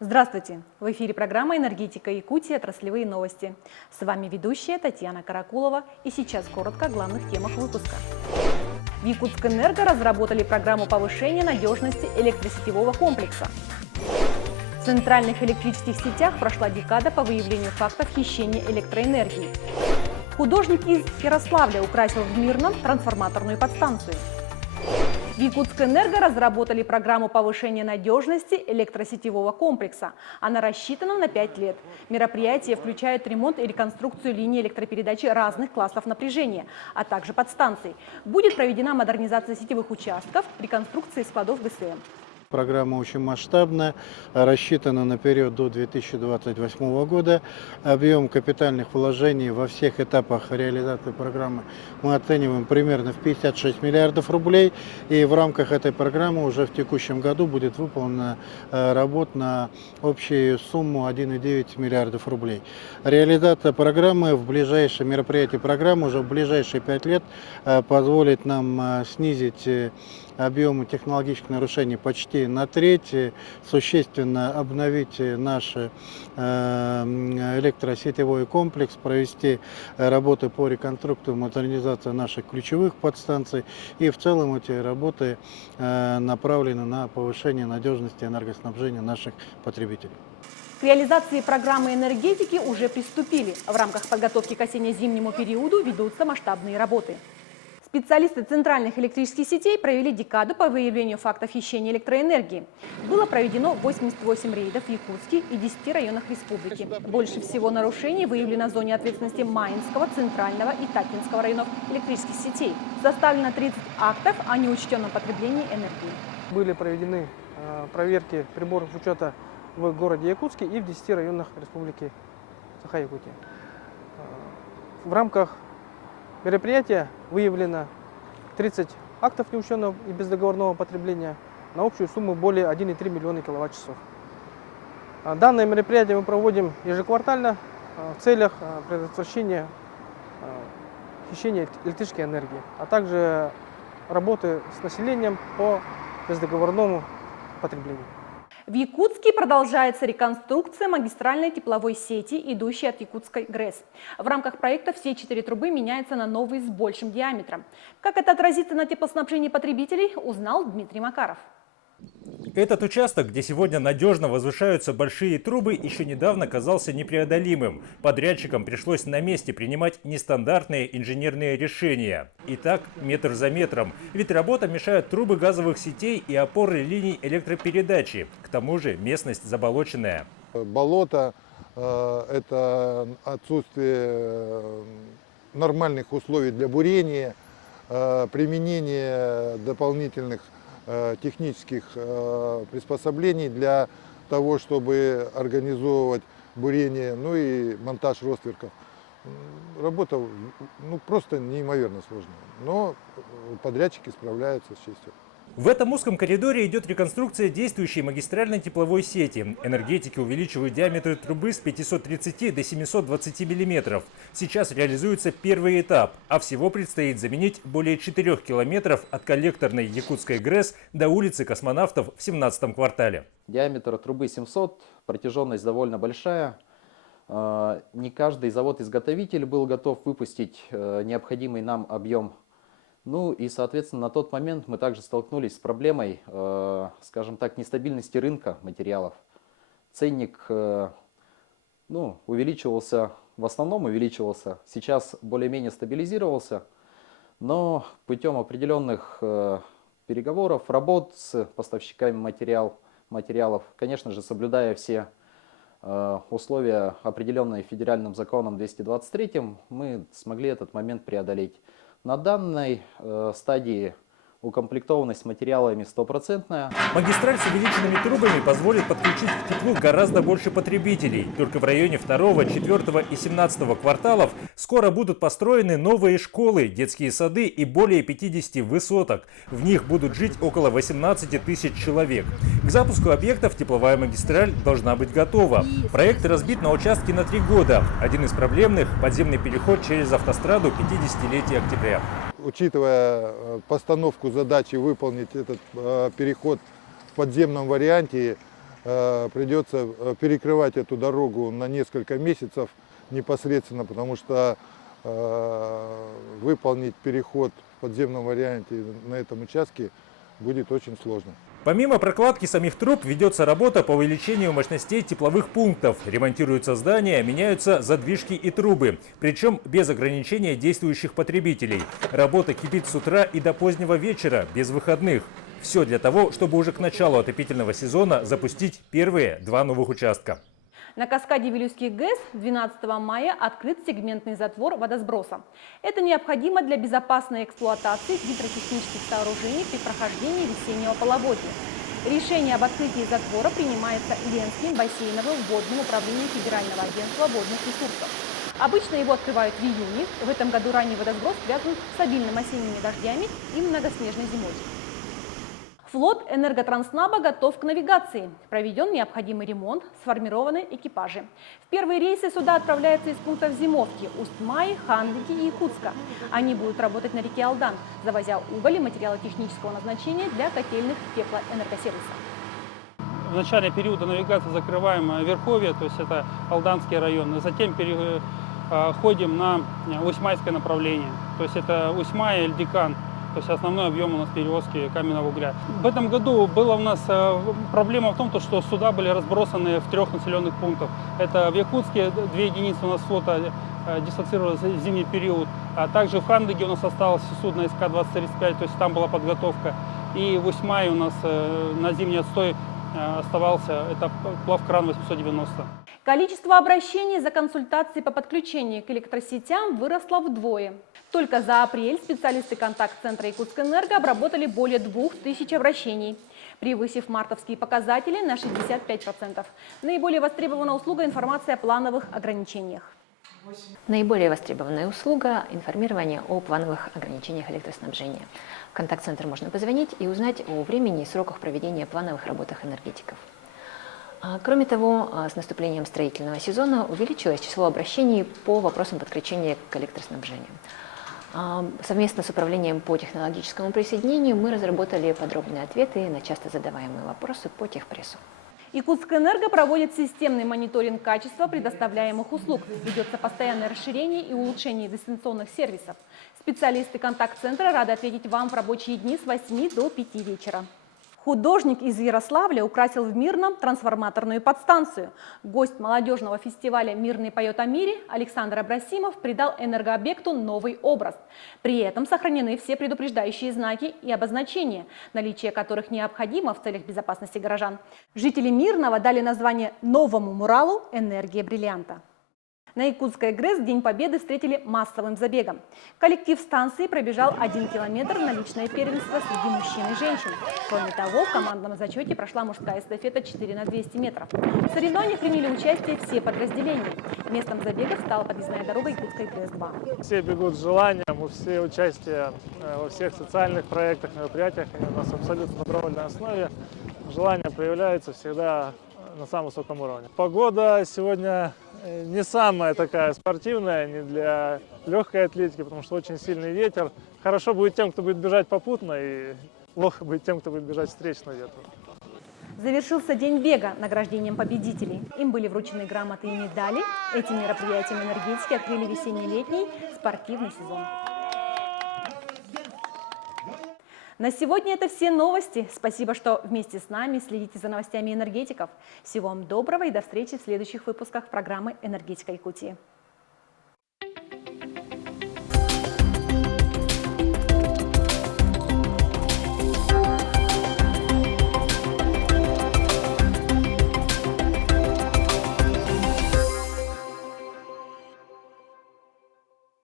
Здравствуйте! В эфире программа «Энергетика Якутии. Отраслевые новости». С вами ведущая Татьяна Каракулова. И сейчас коротко о главных темах выпуска. В Якутскэнерго разработали программу повышения надежности электросетевого комплекса. В центральных электрических сетях прошла декада по выявлению фактов хищения электроэнергии. Художник из Ярославля украсил в Мирном трансформаторную подстанцию. В Якутскэнерго разработали программу повышения надежности электросетевого комплекса. Она рассчитана на 5 лет. Мероприятие включает ремонт и реконструкцию линий электропередачи разных классов напряжения, а также подстанций. Будет проведена модернизация сетевых участков, реконструкция складов ГСМ. Программа очень масштабная, рассчитана на период до 2028 года. Объем капитальных вложений во всех этапах реализации программы мы оцениваем примерно в 56 миллиардов рублей. И в рамках этой программы уже в текущем году будет выполнена работа на общую сумму 1,9 миллиардов рублей. Реализация программы в ближайшие мероприятия программы уже в ближайшие 5 лет позволит нам снизить объемы технологических нарушений почти на треть, существенно обновить наш электросетевой комплекс, провести работы по реконструкции и модернизации наших ключевых подстанций. И в целом эти работы направлены на повышение надежности энергоснабжения наших потребителей. К реализации программы энергетики уже приступили. В рамках подготовки к осенне-зимнему периоду ведутся масштабные работы. Специалисты центральных электрических сетей провели декаду по выявлению фактов хищения электроэнергии. Было проведено 88 рейдов в Якутске и 10 районах республики. Больше всего нарушений выявлено в зоне ответственности Маинского, Центрального и Такинского районов электрических сетей. Составлено 30 актов о неучтенном потреблении энергии. Были проведены проверки приборов учета в городе Якутске и в 10 районах республики Саха-Якутия. В рамках мероприятия выявлено 30 актов неучтенного и бездоговорного потребления на общую сумму более 1,3 миллиона киловатт-часов. Данное мероприятие мы проводим ежеквартально в целях предотвращения хищения электрической энергии, а также работы с населением по бездоговорному потреблению. В Якутске продолжается реконструкция магистральной тепловой сети, идущей от Якутской ГРЭС. В рамках проекта все 4 трубы меняются на новые с большим диаметром. Как это отразится на теплоснабжении потребителей, узнал Дмитрий Макаров. Этот участок, где сегодня надежно возвышаются большие трубы, еще недавно казался непреодолимым. Подрядчикам пришлось на месте принимать нестандартные инженерные решения. И так метр за метром. Ведь работа мешают трубы газовых сетей и опоры линий электропередачи. К тому же местность заболоченная. Болото – это отсутствие нормальных условий для бурения, применение дополнительных технических приспособлений для того, чтобы организовывать бурение, ну и монтаж ростверков. Работа просто неимоверно сложная, но подрядчики справляются с честью. В этом узком коридоре идет реконструкция действующей магистральной тепловой сети. Энергетики увеличивают диаметр трубы с 530 до 720 мм. Сейчас реализуется первый этап, а всего предстоит заменить более 4 километров от коллекторной Якутской ГРЭС до улицы Космонавтов в 17-м квартале. Диаметр трубы 700, протяженность довольно большая. Не каждый завод-изготовитель был готов выпустить необходимый нам объем. Ну и, соответственно, на тот момент мы также столкнулись с проблемой, скажем так, нестабильности рынка материалов. Ценник увеличивался, в основном увеличивался, сейчас более-менее стабилизировался, но путем определенных переговоров, работ с поставщиками материалов, конечно же, соблюдая все условия, определенные федеральным законом 223, мы смогли этот момент преодолеть. На данной стадии укомплектованность материалами 100%. Магистраль с увеличенными трубами позволит подключить к теплу гораздо больше потребителей. Только в районе 2, 4 и 17 кварталов скоро будут построены новые школы, детские сады и более 50 высоток. В них будут жить около 18 тысяч человек. К запуску объектов тепловая магистраль должна быть готова. Проект разбит на участки на 3 года. Один из проблемных – подземный переход через автостраду 50-летия октября. Учитывая постановку задачи выполнить этот переход в подземном варианте, придется перекрывать эту дорогу на несколько месяцев непосредственно, потому что выполнить переход в подземном варианте на этом участке будет очень сложно. Помимо прокладки самих труб ведется работа по увеличению мощностей тепловых пунктов. Ремонтируются здания, меняются задвижки и трубы. Причем без ограничения действующих потребителей. Работа кипит с утра и до позднего вечера, без выходных. Все для того, чтобы уже к началу отопительного сезона запустить первые 2 новых участка. На каскаде Вилюйский ГЭС 12 мая открыт сегментный затвор водосброса. Это необходимо для безопасной эксплуатации гидротехнических сооружений при прохождении весеннего половодья. Решение об открытии затвора принимается Ленским бассейновым водным управлением Федерального агентства водных ресурсов. Обычно его открывают в июне. В этом году ранний водосброс связан с обильными осенними дождями и многоснежной зимой. Флот Энерготранснаба готов к навигации. Проведен необходимый ремонт, сформированы экипажи. В первые рейсы суда отправляются из пунктов зимовки Усть-Маи, Хандлики и Якутска. Они будут работать на реке Алдан, завозя уголь и материалы технического назначения для котельных теплоэнергосервиса. В начале периода навигации закрываем Верховье, то есть это Алданский район. Затем переходим на Усть-Майское направление, то есть это Усть-Май и Эльдикан. То есть основной объем у нас перевозки каменного угля. В этом году была у нас проблема в том, что суда были разбросаны в 3 населенных пунктах. Это в Якутске 2 единицы у нас флота дислоцировалось в зимний период. А также в Хандлиге у нас осталось судно СК-2035, то есть там была подготовка. И в Усть-Мае у нас на зимний отстой оставался, это плавкран 890. Количество обращений за консультацией по подключению к электросетям выросло вдвое. Только за апрель специалисты контакт-центра Якутскэнерго обработали более 2000 обращений, превысив мартовские показатели на 65%. Наиболее востребована услуга информации о плановых ограничениях. Наиболее востребованная услуга – информирование о плановых ограничениях электроснабжения. В контакт-центр можно позвонить и узнать о времени и сроках проведения плановых работах энергетиков. Кроме того, с наступлением строительного сезона увеличилось число обращений по вопросам подключения к электроснабжению. Совместно с управлением по технологическому присоединению мы разработали подробные ответы на часто задаваемые вопросы по техпрессу. Якутскэнерго проводит системный мониторинг качества предоставляемых услуг. Ведется постоянное расширение и улучшение дистанционных сервисов. Специалисты контакт-центра рады ответить вам в рабочие дни с 8 до 5 вечера. Художник из Ярославля украсил в Мирном трансформаторную подстанцию. Гость молодежного фестиваля «Мирный поет о мире» Александр Абрасимов придал энергообъекту новый образ. При этом сохранены все предупреждающие знаки и обозначения, наличие которых необходимо в целях безопасности горожан. Жители Мирного дали название новому муралу «Энергия бриллианта». На Якутской ГРЭС День Победы встретили массовым забегом. Коллектив станции пробежал 1 километр на личное первенство среди мужчин и женщин. Кроме того, в командном зачете прошла мужская эстафета 4 на 200 метров. В соревнованиях приняли участие все подразделения. Местом забега стала подъездная дорога Якутской ГРЭС-2. Все бегут с желанием, у все участие во всех социальных проектах, мероприятиях, они у нас абсолютно на добровольной основе. Желание проявляется всегда на самом высоком уровне. Погода сегодня не самая такая спортивная, не для легкой атлетики, потому что очень сильный ветер. Хорошо будет тем, кто будет бежать попутно, и плохо будет тем, кто будет бежать встречно ветру. Завершился день бега награждением победителей. Им были вручены грамоты и медали. Этим мероприятием энергетики открыли весенне-летний спортивный сезон. На сегодня это все новости. Спасибо, что вместе с нами следите за новостями энергетиков. Всего вам доброго и до встречи в следующих выпусках программы «Энергетика Якутии».